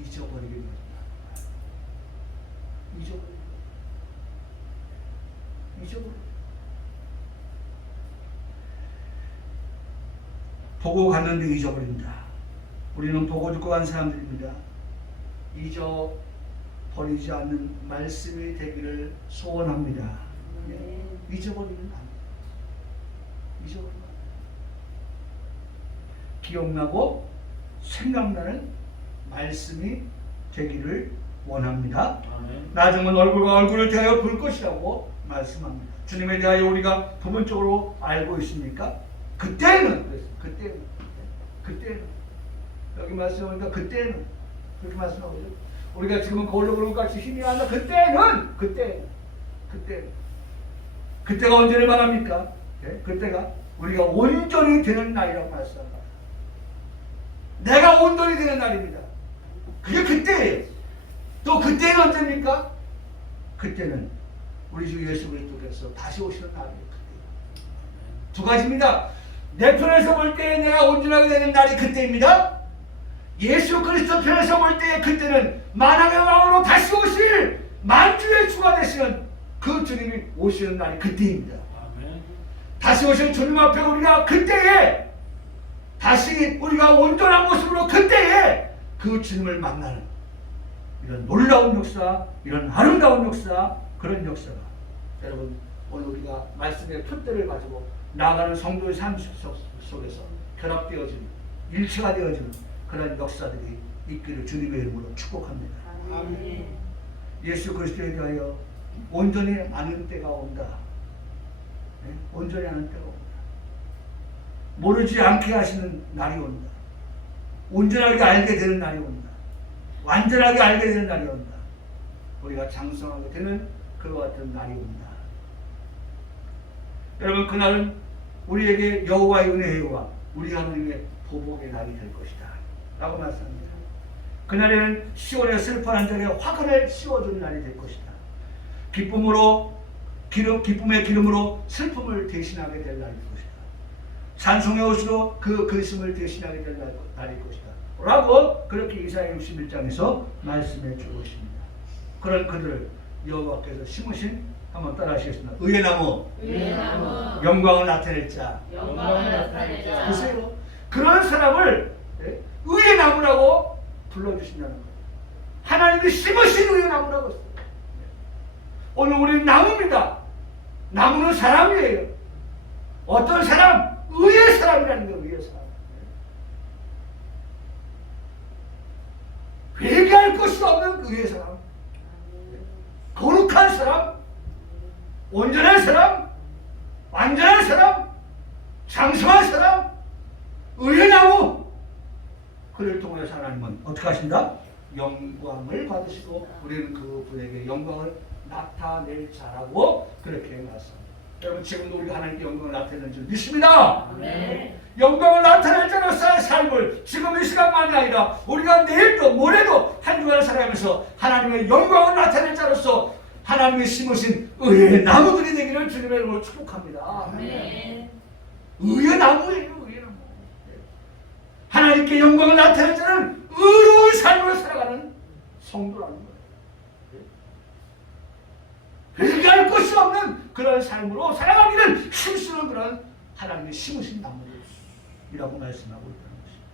잊어버리게 됩니다. 잊어버려. 보고 갔는데 잊어버린다. 우리는 보고 듣고 간 사람들입니다. 잊어버리지 않는 말씀이 되기를 소원합니다. 잊어버리면 안 돼요. 잊어버리면 안 돼요. 기억나고 생각나는 말씀이 되기를 원합니다. 나중은 얼굴과 얼굴을 대하여 볼 것이라고 말씀합니다. 주님에 대하여 우리가 부분적으로 알고 있습니까? 그때는 여기 말씀하니까 그때는 그렇게 말씀하고요. 우리가 지금은 거울로 보는 것 같이 힘이 안 나. 그때가 언제를 말합니까? 그때가 우리가 온전히 되는 날이라고 말씀합니다. 내가 온전히 되는 날입니다. 그게 그때예요. 또 그때는 언제입니까? 그때는 우리 주 예수 그리스도께서 다시 오시는 날이에요. 두 가지입니다. 내 편에서 볼 때 내가 온전하게 되는 날이 그때입니다. 예수 그리스도 편에서 볼 때 그때는 만왕의 왕으로 다시 오실 만주의 주가 되시는 그 주님이 오시는 날이 그때입니다. 다시 오실 주님 앞에 우리가 그때에 다시 우리가 온전한 모습으로 그때에 그 주님을 만나는 이런 놀라운 역사, 이런 아름다운 역사, 그런 역사가 여러분 오늘 우리가 말씀의 표대를 가지고 나아가는 성도의 삶 속에서 결합되어지는 일체가 되어지는 그런 역사들이 있기를 주님의 이름으로 축복합니다. 아멘. 예수 그리스도에 대하여 온전히 아는 때가 온다. 네? 온전히 아는 때가 온다. 모르지 않게 하시는 날이 온다. 온전하게 알게 되는 날이 온다. 완전하게 알게 되는 날이 온다. 우리가 장성하게 되는 그와 같은 날이 온다. 여러분 그날은 우리에게 여호와의 은혜와 우리 하나님의 보복의 날이 될 것이다 라고 말씀합니다. 그날에는 시온의 슬퍼하는 자에게 화관을 씌워주는 날이 될 것이다. 기쁨의 기름으로 슬픔을 대신하게 될 날일 것이다. 찬송의 옷으로 그 근심을 대신하게 될 날일 것이다 라고 그렇게 이사야 61장에서 말씀해 주고 있습니다. 그런 그들을 여호와께서 심으신 한번 따라 하시겠습니다. 의의 나무 영광을 나타낼 자. 보세요. 그런 사람을 의의 나무라고 불러주신다는 거예요. 하나님이 심으신 의의 나무라고 했어요. 오늘 우리는 나무입니다. 나무는 사람이에요. 어떤 사람? 의의 사람이라는 거예요. 의의 사람. 회개할 것이 없는 의의 사람, 거룩한 사람, 온전한 사람, 완전한 사람, 장성한 사람, 의의 나무, 그를 통해서 하나님은 어떻게 하신다? 영광을 받으시고 우리는 그분에게 영광을 나타낼 자라고 그렇게 말씀합니다. 여러분, 지금도 우리가 하나님께 영광을 나타내는 줄 믿습니다. 네. 영광을 나타낼 자로서의 삶을 지금 이 시간만이 아니라 우리가 내일도 모레도 한 주간을 살아가면서 하나님의 영광을 나타낼 자로서 하나님이 심으신 의의 나무들이 되기를 주님의 이름으로 축복합니다. 네. 의의 나무예요. 의의 나무. 하나님께 영광을 나타낼 자는 의로운 삶을 살아가는 성도라는 거예요. 회개할 것이 없는 그런 삶으로 살아가기를 힘쓰는 그런 하나님의 심으신 나무들이라고 말씀하고 있다는 것입니다.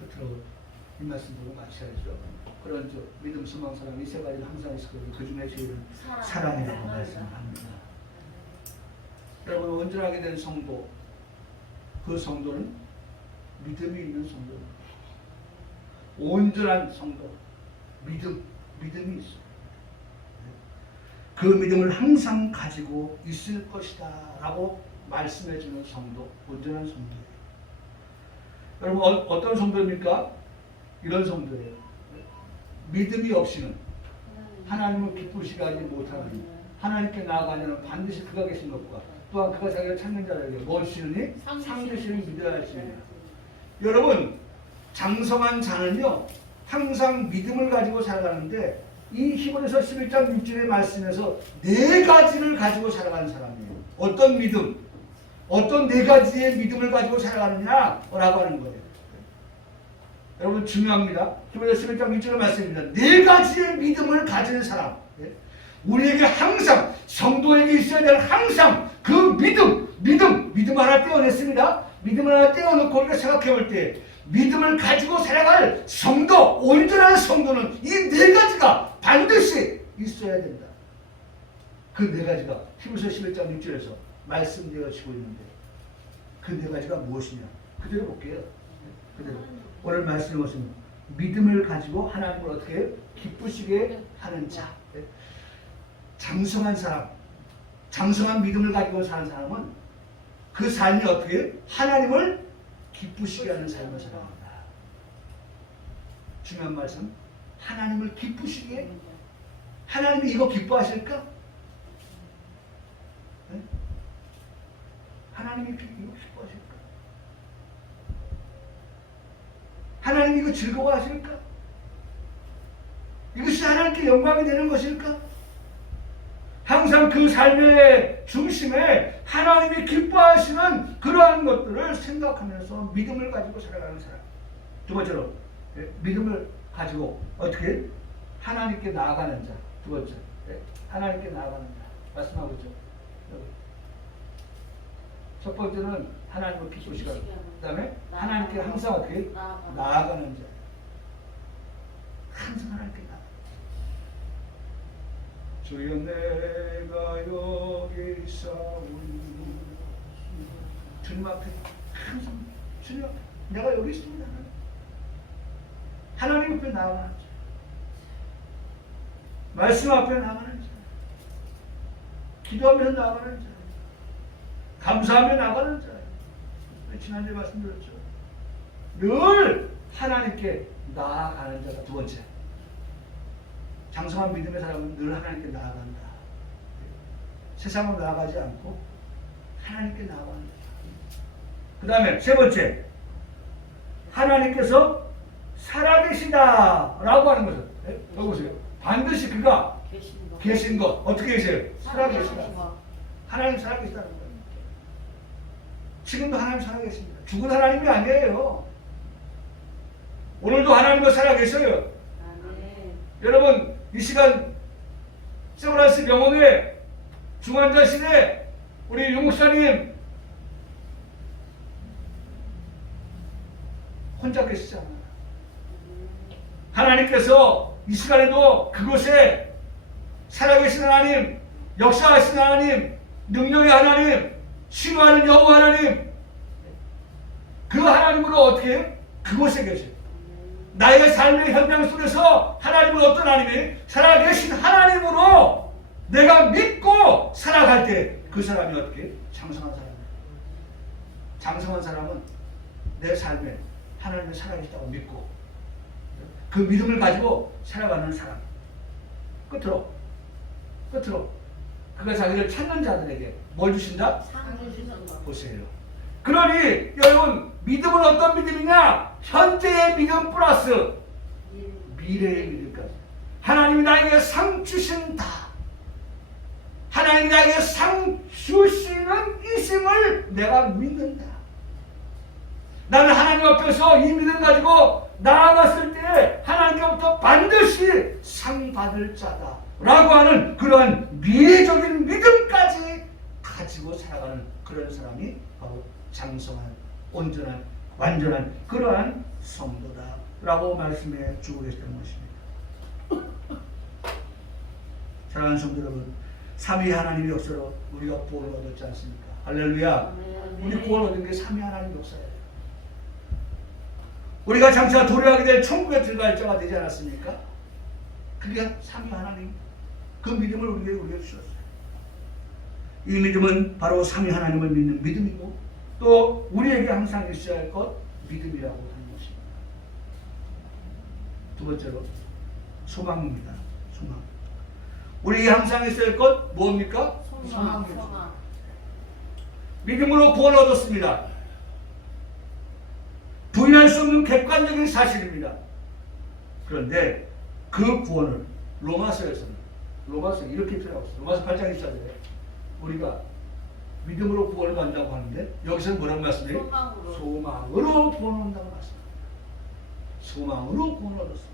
끝으로 이 말씀 보고 마쳐야죠. 그런 믿음, 소망, 사랑 이 세 가지는 항상 있을 거고 그 중에 제일은 사랑이라고 말씀합니다. 여러분, 온전하게 된 성도, 그 성도는 믿음이 있는 성도입니다. 온전한 성도, 믿음이 있어요. 그 믿음을 항상 가지고 있을 것이다 라고 말씀해주는 성도, 온전한 성도예요. 여러분, 어떤 성도입니까? 이런 성도예요. 믿음이 없이는 하나님을 기쁘시게 하지 못하는, 하나님께 나아가려는 반드시 그가 계신 것과 또한 그가 자기를 찾는 자에게 무엇이니? 상대시를 믿어야 할지니라. 여러분, 장성한 자는요 항상 믿음을 가지고 살아가는데 이 히브리서 11장 6절의 말씀에서 네 가지를 가지고 살아가는 사람이에요. 어떤 믿음? 어떤 네 가지의 믿음을 가지고 살아가느냐라고 하는 거예요. 여러분, 중요합니다. 히브리서 11장 6절의 말씀입니다. 네 가지의 믿음을 가지는 사람. 우리에게 항상, 성도에게 있어야 될 항상 그 믿음 하나 떼어냈습니다. 믿음을 하나 떼어놓고 우리가 생각해 볼 때 믿음을 가지고 살아갈 성도, 온전한 성도는 이 네 가지가 반드시 있어야 된다. 그 네 가지가 히브리서 11장 6절에서 말씀되어지고 있는데 그 네 가지가 무엇이냐? 그대로 볼게요. 그대로. 오늘 말씀해 보시면 믿음을 가지고 하나님을 어떻게 기쁘시게 하는 자. 장성한 사람, 장성한 믿음을 가지고 사는 사람은 그 삶이 어떻게 하나님을 기쁘시게 하는 삶을 살아간다. 중요한 말씀. 하나님을 기쁘시게. 하나님이 이거 기뻐하실까? 네? 하나님이 이거 기뻐하실까? 하나님이 이거 즐거워하실까? 이것이 하나님께 영광이 되는 것일까? 항상 그 삶의 중심에 하나님이 기뻐하시는 그러한 것들을 생각하면서 믿음을 가지고 살아가는 사람. 두 번째로 믿음을 가지고 어떻게 하나님께 나아가는 자. 두 번째, 하나님께 나아가는 자. 말씀하고 있죠. 첫 번째는 하나님을 기쁘시게 하고, 그 다음에 하나님께 항상 어떻게 나아가는 자. 항상 하나님께 나아가는 자. 주여, 내가 여기 있사오니 주님 앞에 항상 주님 앞에 내가 여기 있습니다. 하나님 앞에 나아가는 자, 말씀 앞에 나아가는 자, 기도하며 나아가는 자, 감사하며 나아가는 자. 지난주에 말씀드렸죠. 늘 하나님께 나아가는 자가 두 번째. 장성한 믿음의 사람은 늘 하나님께 나아간다. 세상으로 나아가지 않고 하나님께 나아간다. 그 다음에 세 번째, 하나님께서 살아계시다라고 하는 것은, 여기 보세요. 반드시 그가 계신 것. 어떻게 계세요? 살아계시다. 하나님 살아계시다는 거예요. 지금도 하나님 살아계십니다. 죽은 하나님이 아니에요. 오늘도 하나님도 살아계셔요. 여러분, 이 시간 세브란스 병원에 중환자실에 우리 유 목사님 혼자 계시지 않아요. 하나님께서 이 시간에도 그곳에 살아계신 하나님, 역사하신 하나님, 능력의 하나님, 치료하는 여호와 하나님, 그 하나님으로 어떻게 그곳에 계세요. 나의 삶의 현장 속에서 하나님은 어떤 하나님이 살아계신 하나님으로 내가 믿고 살아갈 때 그 사람이 어떻게? 장성한 사람이에요. 장성한 사람은 내 삶에 하나님이 살아계시다고 믿고 그 믿음을 가지고 살아가는 사람. 끝으로 그가 자기를 찾는 자들에게 뭘 주신다? 보세요. 그러니 여러분 믿음은 어떤 믿음이냐? 현재의 믿음 플러스 미래의 믿음까지. 하나님이 나에게 상 주신다. 하나님이 나에게 상 주시는 이심을 내가 믿는다. 나는 하나님 앞에서 이 믿음 가지고 나아갔을 때 하나님께부터 반드시 상 받을 자다 라고 하는 그러한 미래적인 믿음까지 가지고 살아가는 그런 사람이 바로 장성한, 온전한, 완전한 그러한 성도다 라고 말씀해 주고 계시는 것입니다. 사랑하는 성도 여러분, 삼위 하나님의 역사로 우리가 구원을 얻었지 않습니까? 할렐루야. 우리 구원을 얻은 게 삼위 하나님 역사예요. 우리가 장차 도래하게 될 천국에 들어갈 자가 되지 않았습니까? 그게 삼위 하나님, 그 믿음을 우리에게 주셨어요. 이 믿음은 바로 삼위 하나님을 믿는 믿음이고 또 우리에게 항상 있어야 할 것 믿음이라고 하는 것입니다. 두 번째로 소망입니다. 소망. 우리에게 항상 있어야 할 것 뭡니까? 소망입니다. 믿음으로 구원을 얻었습니다. 부인할 수 없는 객관적인 사실입니다. 그런데 그 구원을 로마서에서는 이렇게 표현하고 있어요. 로마서 8장 24절에 우리가 믿음으로 구원을 받는다고 하는데 여기서는 뭐라고 말씀해요? 소망으로 구원을 얻는다고 말씀해요. 소망으로 구원을 얻었습니다.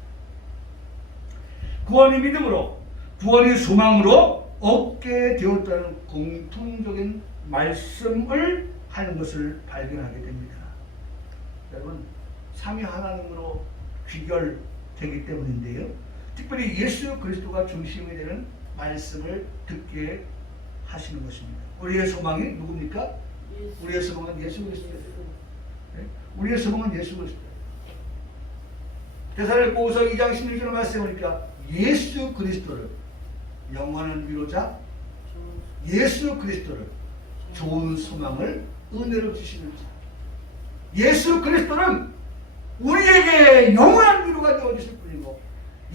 구원이 믿음으로, 구원이 소망으로 얻게 되었다는 공통적인 말씀을 하는 것을 발견하게 됩니다. 여러분, 삼위 하나님으로 귀결되기 때문인데요. 특별히 예수 그리스도가 중심이 되는 말씀을 듣게 하시는 것입니다. 우리의 소망이 누굽니까? 우리의 소망은 예수 그리스도예요. 우리의 소망은 예수 그리스도예요. 데살로니가서 2장 16절 말씀하니까 예수 그리스도를 영원한 위로자, 예수 그리스도를 좋은 소망을 은혜로 주시는 자. 예수 그리스도는 우리에게 영원한 위로가 되어주실 뿐이고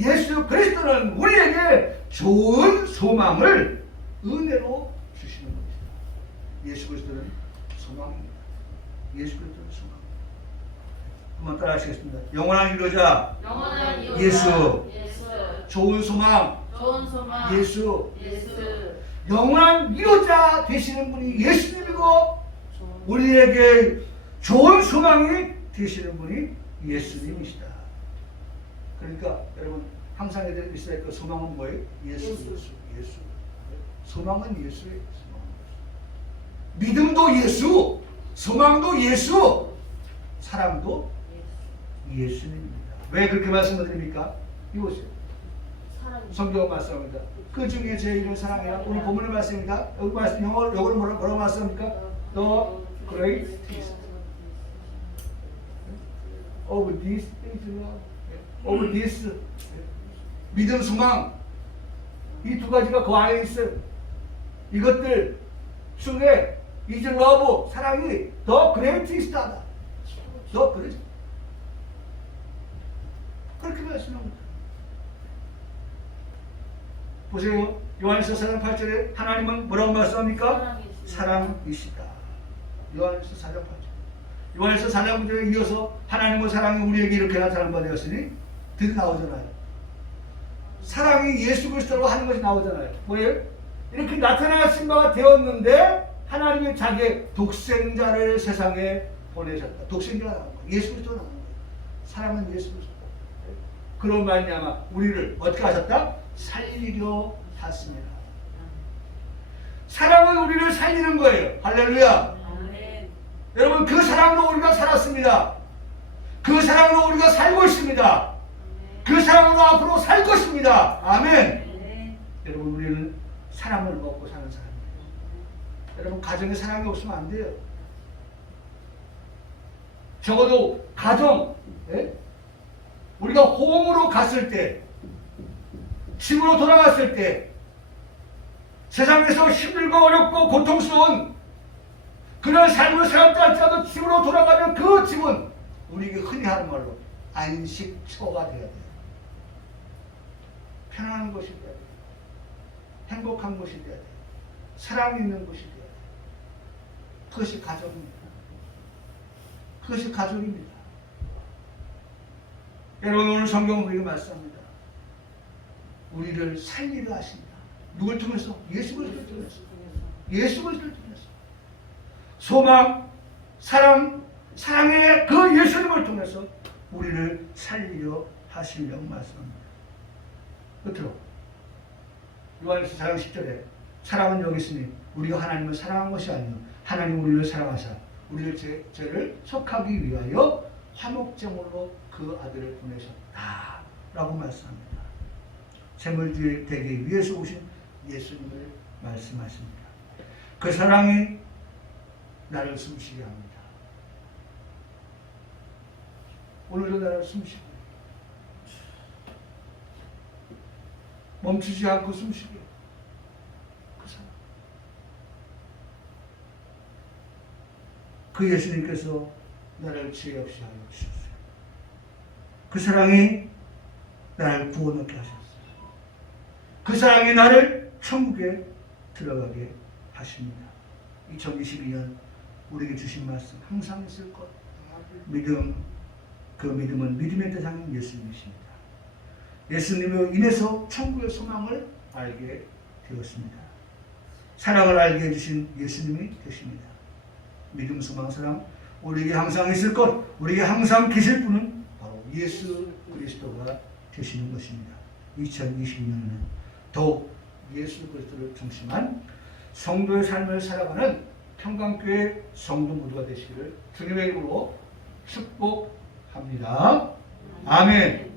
예수 그리스도는 우리에게 좋은 소망을 은혜로 주시는 것입니다. 예수 그리스도는 소망입니다. 예수 그리스도는 소망. 한번 따라 하시겠습니다. 영원한 위로자, 예수. 좋은 소망, 예수. 영원한 위로자 되시는 분이 예수님이고 우리에게 좋은 소망이 되시는 분이 예수님이시다. 그러니까 여러분 항상 있어야 할 그 소망은 뭐예요? 예수. 소망은 예수예요. 믿음도 예수, 소망도 예수, 사랑도 예수님입니다. 왜 그렇게 말씀드립니까? 이보세요. 성경 말씀합니다. 그 중에 제일을 사랑해라. 오늘 본문의 말씀입니다. 여기 말씀 영어로 뭐라고 말씀합니까? The greatest of this is love. of this 믿음, 소망 이 두 가지가 그 안에 있어요. 이것들 중에 is love 사랑이 the greatest하다. the greatest. 그렇게 말씀합니다. 보세요. 요한일서 4장 8절에 하나님은 뭐라고 말씀합니까? 사랑이시다. 요한일서 4장 8절. 요한일서 4장 9절에 이어서 하나님은 사랑이 우리에게 이렇게 나타난 바 되었으니 드디 나오잖아요. 사랑이 예수 그리스도로 하는 것이 나오잖아요. 뭐예요? 이렇게 나타나신 바가 되었는데 하나님이 자기의 독생자를 세상에 보내셨다. 독생자가 나온 거예요. 예수 그리스도가 나온 거예요. 사랑은 예수 그리스도. 그런 말미암아 우리를 어떻게 하셨다? 살리려 하십니다. 사랑은 우리를 살리는 거예요. 할렐루야. 아멘. 여러분 그 사랑으로 우리가 살았습니다. 그 사랑으로 우리가 살고 있습니다. 아멘. 그 사랑으로 앞으로 살 것입니다. 아멘. 아멘. 여러분 우리는 사랑을 먹고 사는 사람이에요. 여러분 가정에 사랑이 없으면 안 돼요. 적어도 가정, 예? 우리가 홈으로 갔을 때, 집으로 돌아갔을 때, 세상에서 힘들고 어렵고 고통스러운 그런 삶을 살았다 할지라도 집으로 돌아가면 그 집은 우리에게 흔히 하는 말로 안식처가 되어야 돼요. 편안한 곳이 되어야 돼요. 행복한 곳이 되어야 돼요. 사랑 있는 곳이 되어야 돼요. 그것이 가정입니다. 그것이 가족입니다. 여러분, 오늘 성경은 우리에게 말씀합니다. 우리를 살리려 하십니다. 누굴 통해서? 예수 그리스도를 통해서. 예수 그리스도를 통해서. 소망, 사랑, 사랑의 그 예수님을 통해서 우리를 살리려 하시려고 말씀합니다. 끝으로 요한일서 4장 10절에 사랑은 여기 있으니 우리가 하나님을 사랑한 것이 아니요 하나님 우리를 사랑하사 우리를 죄를 속하기 위하여 화목제물로 그 아들을 보내셨다 라고 말씀합니다. 재물 되기 위해서 오신 예수님을 말씀하십니다. 그 사랑이 나를 숨쉬게 합니다. 오늘도 나를 숨쉬게 멈추지 않고 숨쉬게 그 사랑. 그 예수님께서 나를 죄 없이 하여 주셨어요. 그 사랑이 나를 구원하게 하셨어요. 그 사랑이 나를 천국에 들어가게 하십니다. 2022년 우리에게 주신 말씀 항상 있을 것. 믿음, 그 믿음은 믿음의 대상인 예수님이십니다. 예수님으로 인해서 천국의 소망을 알게 되었습니다. 사랑을 알게 해주신 예수님이 되십니다. 믿음, 소망, 사랑 우리에게 항상 있을 것, 우리에게 항상 계실 분은 바로 예수 그리스도가 되시는 것입니다. 2022년에는 더욱 예수 그리스도를 중심한 성도의 삶을 살아가는 평강교회 성도 모두가 되시기를 주님의 이름으로 축복합니다. 아멘.